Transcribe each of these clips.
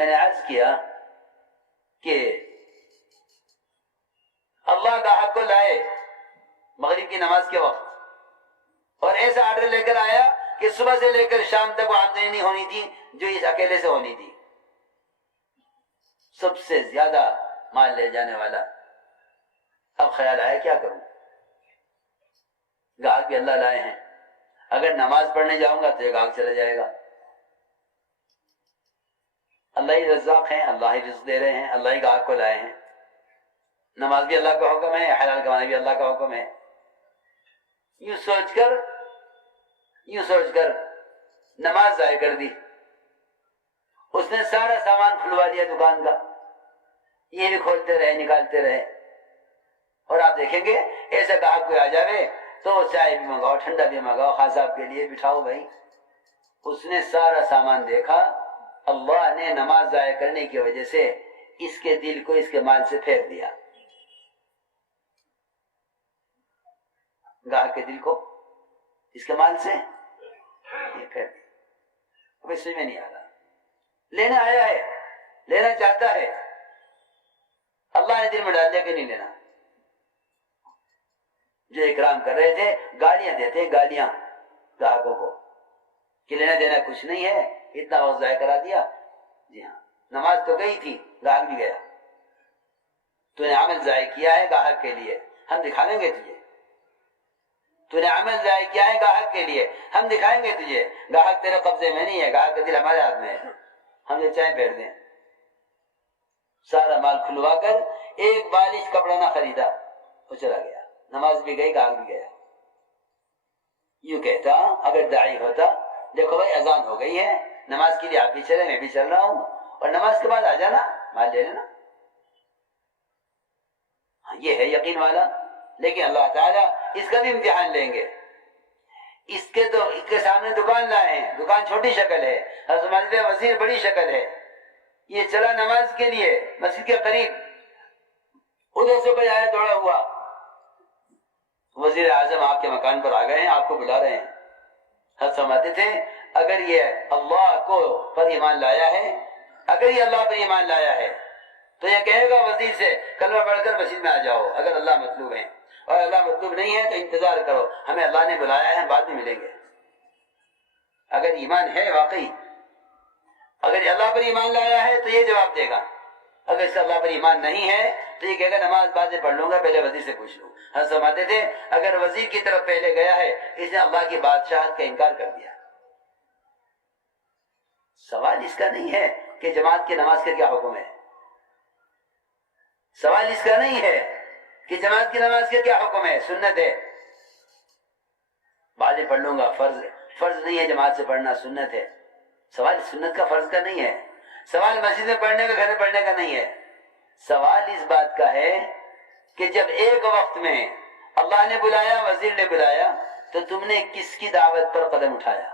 میں نے عرض کیا کہ اللہ گاہک کو لائے مغرب کی نماز کے وقت اور ایسا آرڈر لے کر آیا کہ صبح سے لے کر شام تک وہ آمدنی نہیں ہونی تھی جو اس اکیلے سے ہونی تھی، سب سے زیادہ مال لے جانے والا۔ اب خیال آیا کیا کروں، گاہک بھی اللہ لائے ہیں، اگر نماز پڑھنے جاؤں گا تو یہ گاہک چلا جائے گا۔ اللہ ہی رزاق ہیں، اللہ ہی رزق دے رہے ہیں، اللہ ہی گاہک کو لائے ہیں، نماز بھی اللہ کا حکم ہے، حلال کمانا بھی اللہ کا حکم ہے۔ یوں سوچ کر نماز ضائع کر دی۔ اس نے سارا سامان کھلوا دیا دکان کا، یہ بھی کھولتے رہے نکالتے رہے، اور آپ دیکھیں گے ایسا گاہک کوئی آ جاوے تو چائے بھی منگاؤ، ٹھنڈا بھی منگاؤ، خاص صاحب کے لیے بٹھاؤ بھائی۔ اس نے سارا سامان دیکھا، اللہ نے نماز ضائع کرنے کی وجہ سے اس کے دل کو اس کے مال سے پھیر دیا، گاہک کے دل کو اس کے مال سے یہ پھیر دیا۔ کوئی سمجھ میں نہیں آ رہا، لینا آیا ہے، لینا چاہتا ہے، اللہ نے دل میں ڈال دیا کہ نہیں لینا۔ جو اکرام کر رہے تھے گالیاں دیتے ہیں، گالیاں گاہکوں کو کہ لینا دینا کچھ نہیں ہے، اتنا وقت ضائع کرا دیا۔ جی ہاں، نماز تو گئی تھی، گاہک بھی گیا، تو نے عمل ضائع کیا ہے گاہک کے لیے، ہم دکھا دیں گے تجھے۔ تو نے عمل ضائع کیا ہے گاہک کے لیے، ہم دکھائیں گے تجھے۔ گاہک تیرے قبضے میں نہیں ہے، گاہک کا دل ہمارے ہاتھ میں ہے، ہم یہ چاہیں پھیر دیں۔ سارا مال کھلوا کر ایک بالش کپڑا نہ خریدا، وہ چلا گیا، نماز بھی گئی، گاہک بھی گیا۔ یوں کہتا اگر داعی ہوتا، دیکھو بھائی اذان ہو گئی ہے، نماز کے لیے آپ بھی چلے، میں بھی چل رہا ہوں، اور نماز کے بعد آ جانا، مال لے لینا۔ یہ ہے یقین والا، لیکن اللہ تعالیٰ اس کا بھی امتحان لیں گے۔ اس کے سامنے دکان لائے ہیں، دکان چھوٹی شکل ہے، حضرت مسجد وزیر بڑی شکل ہے، یہ چلا نماز کے لیے مسجد کے قریب، ادھر سے کوئی آیا دوڑا ہوا، وزیر اعظم آپ کے مکان پر آ گئے ہیں، آپ کو بلا رہے ہیں۔ حضرت فرماتے تھے اگر یہ اللہ پر ایمان لایا ہے، اگر یہ اللہ پر ایمان لایا ہے تو یہ کہے گا وزیر سے کلمہ پڑھ کر مسجد میں آ جاؤ اگر اللہ مطلوب ہے، اور اللہ مطلوب نہیں ہے تو انتظار کرو، ہمیں اللہ نے بلایا ہے، ہم بعد میں ملیں گے۔ اگر ایمان ہے واقعی، اگر اللہ پر ایمان لایا ہے تو یہ جواب دے گا، اگر اس کا اللہ پر ایمان نہیں ہے تو یہ کہے گا نماز بعد میں پڑھ لوں گا، پہلے وزیر سے پوچھ لوں۔ حضرت فرماتے تھے اگر وزیر کی طرف پہلے گیا ہے اس نے اللہ کی بادشاہت کا انکار کر دیا۔ سوال اس کا نہیں ہے کہ جماعت کی نماز کا کیا حکم ہے، سوال اس کا نہیں ہے کہ جماعت کی نماز کا کیا حکم ہے، سنت ہے، بعد میں پڑھ لوں گا، فرض نہیں ہے جماعت سے پڑھنا، سنت ہے۔ سوال سنت کا فرض کا نہیں ہے، سوال مسجد میں پڑھنے کا، گھر میں پڑھنے کا نہیں ہے، سوال اس بات کا ہے کہ جب ایک وقت میں اللہ نے بلایا، وزیر نے بلایا، تو تم نے کس کی دعوت پر قدم اٹھایا،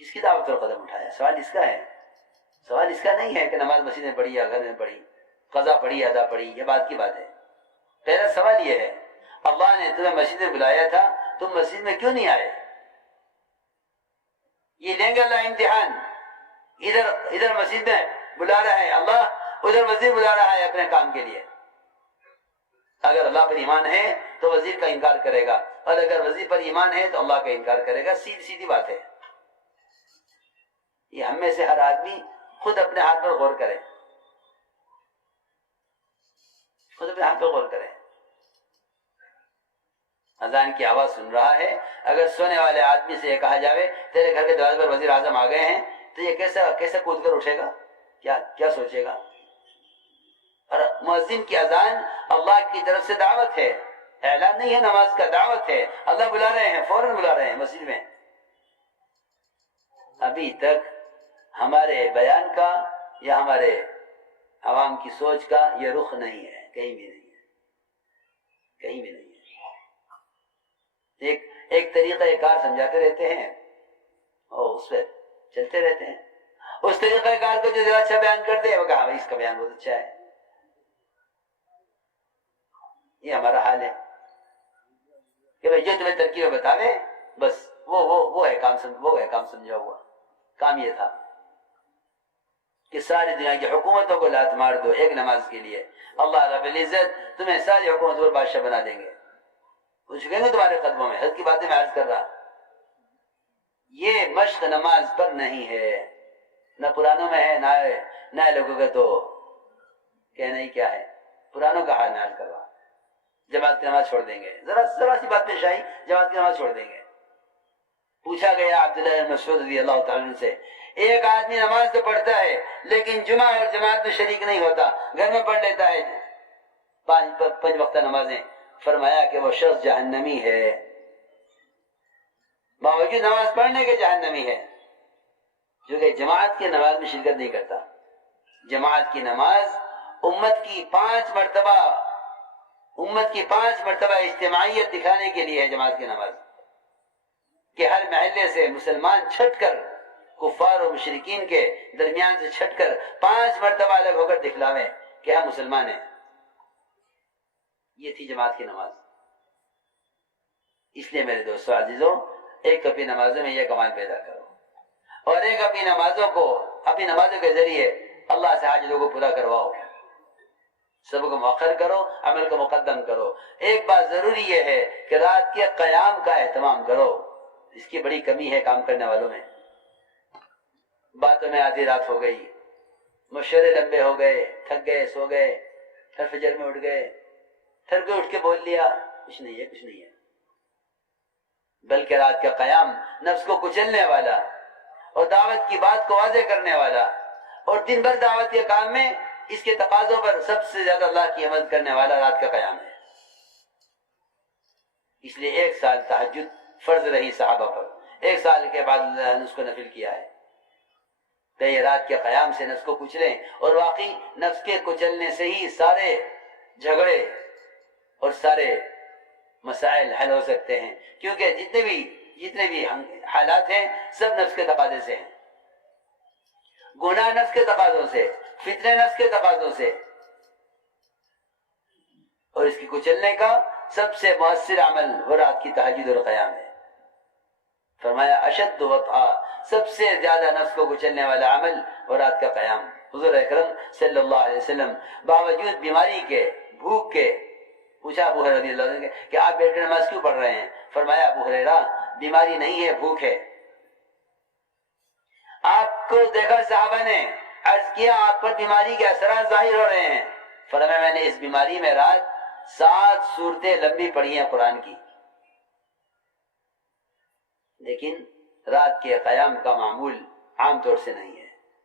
کس کی دعوت پر قدم اٹھایا؟ سوال اس کا ہے، سوال اس کا نہیں ہے کہ نماز مسجد میں پڑھی یا گھر میں پڑھی، قضا پڑھی یا ادا پڑھی، یہ بات کی بات ہے۔ پہلا سوال یہ ہے اللہ نے تمہیں مسجد میں بلایا تھا، تم مسجد میں کیوں نہیں آئے؟ یہ لیں گے اللہ امتحان، ادھر مسجد میں بلا رہا ہے اللہ، ادھر وزیر بلا رہا ہے اپنے کام کے لیے۔ اگر اللہ پر ایمان ہے تو وزیر کا انکار کرے گا، اور اگر وزیر پر ایمان ہے تو اللہ کا انکار کرے گا، سیدھی بات ہے۔ یہ ہم میں سے ہر آدمی خود اپنے ہاتھ پر غور کرے، خود اپنے ہاتھ پر غور کرے۔ اذان کی آواز سن رہا ہے، اگر سونے والے آدمی سے یہ کہا جاوے تیرے گھر کے دروازے پر وزیر اعظم آ گئے ہیں، تو یہ کیسے کود کر اٹھے گا، کیا سوچے گا؟ اور مؤذن کی اذان اللہ کی طرف سے دعوت ہے، اعلان نہیں ہے نماز کا، دعوت ہے، اللہ بلا رہے ہیں، فوراً بلا رہے ہیں مسجد میں۔ ابھی تک ہمارے بیان کا یا ہمارے عوام کی سوچ کا یہ رخ نہیں ہے، کہیں بھی نہیں ہے، کہیں بھی نہیں ہے۔ ایک طریقہ کار سمجھاتے رہتے ہیں اور اس پہ چلتے رہتے ہیں، اس طریقہ کار کو جو اچھا بیان کر دے وہ کہا اس کا بیان بہت اچھا ہے۔ یہ ہمارا حال ہے کہ بھائی جو تمہیں ترکیب بتاوے بس وہ ہے کام، وہ ہے کام سمجھا ہوا، کام یہ تھا۔ کہ ساری دنیا کی حکومتوں کو لات مار دو ایک نماز کے لیے، اللہ رب العزت تمہیں ساری حکومت پر بادشاہ بنا دیں گے، جھکیں گے تمہارے قدموں میں۔ حضرت کی باتیں میں عرض کر رہا، یہ مشق نماز پر نہیں ہے، نہ پرانوں میں ہے، نہ لوگوں کا تو کہنا ہی کیا ہے، پرانوں کا حال میں عرض کر رہا۔ جماعت کی نماز چھوڑ دیں گے، ذرا سی بات پیش آئی، جماعت کی نماز چھوڑ دیں گے۔ پوچھا گیا عبداللہ بن مسعود رضی اللہ تعالیٰ عنہ سے، ایک آدمی نماز تو پڑھتا ہے لیکن جمعہ اور جماعت میں شریک نہیں ہوتا، گھر میں پڑھ لیتا ہے 5 وقتہ نمازیں، فرمایا کہ وہ شخص جہنمی ہے، باوجود نماز پڑھنے کے جہنمی ہے، جو کہ جماعت کی نماز میں شرکت نہیں کرتا۔ جماعت کی نماز امت کی 5 مرتبہ اجتماعیت دکھانے کے لیے ہے جماعت کی نماز، کہ ہر محلے سے مسلمان چھٹ کر کفار و مشرکین کے درمیان سے چھٹ کر 5 مرتبہ الگ ہو کر دکھلاویں کہ ہم مسلمان ہیں۔ یہ تھی جماعت کی نماز۔ اس لیے میرے دوستو عزیزوں، ایک اپنی نمازوں میں یہ کمال پیدا کرو، اور ایک اپنی نمازوں کے ذریعے اللہ سے حاجتوں کو پورا کرواؤ، سب کو مؤخر کرو، عمل کو مقدم کرو۔ ایک بات ضروری یہ ہے کہ رات کے قیام کا اہتمام کرو، اس کی بڑی کمی ہے کام کرنے والوں میں۔ باتوں میں آدھی رات ہو گئی، مشورے لمبے ہو گئے، تھک گئے، سو گئے، پھر فجر میں اٹھ گئے، پھر کوئی اٹھ کے بول لیا، کچھ نہیں ہے۔ بلکہ رات کا قیام نفس کو کچلنے والا اور دعوت کی بات کو واضح کرنے والا، اور دن بھر دعوت کے کام میں اس کے تقاضوں پر سب سے زیادہ اللہ کی حمد کرنے والا رات کا قیام ہے۔ اس لیے 1 سال تہجد فرض رہی صحابہ پر، 1 سال کے بعد اللہ نے اس کو نفل کیا ہے کہ یہ رات کے قیام سے نفس کو کچلیں، اور واقعی نفس کے کچلنے سے ہی سارے جھگڑے اور سارے مسائل حل ہو سکتے ہیں، کیونکہ جتنے بھی حالات ہیں سب نفس کے تقاضے سے ہیں، گناہ نفس کے تقاضوں سے، فتنے نفس کے تقاضوں سے، اور اس کی کچلنے کا سب سے مؤثر عمل وہ رات کی تہجد اور قیام ہے۔ فرمایا اشد وطئا، سب سے زیادہ نفس کو کچلنے والا عمل وہ رات کا قیام۔ حضور اکرم صلی اللہ علیہ وسلم باوجود بیماری کے، بھوک کے، پوچھا ابو ہریرہ رضی اللہ عنہ کہ آپ بیٹھ کر نماز کیوں پڑھ رہے ہیں؟ فرمایا ابو ہریرہ بیماری نہیں ہے، بھوک ہے۔ آپ کو دیکھا صحابہ نے عرض کیا آپ پر بیماری کے اثرات ظاہر ہو رہے ہیں، فرمایا میں نے اس بیماری میں رات 7 سورتیں لمبی پڑھی ہیں قرآن کی، لیکن رات کے قیام کا معمول عام طور سے نہیں ہے۔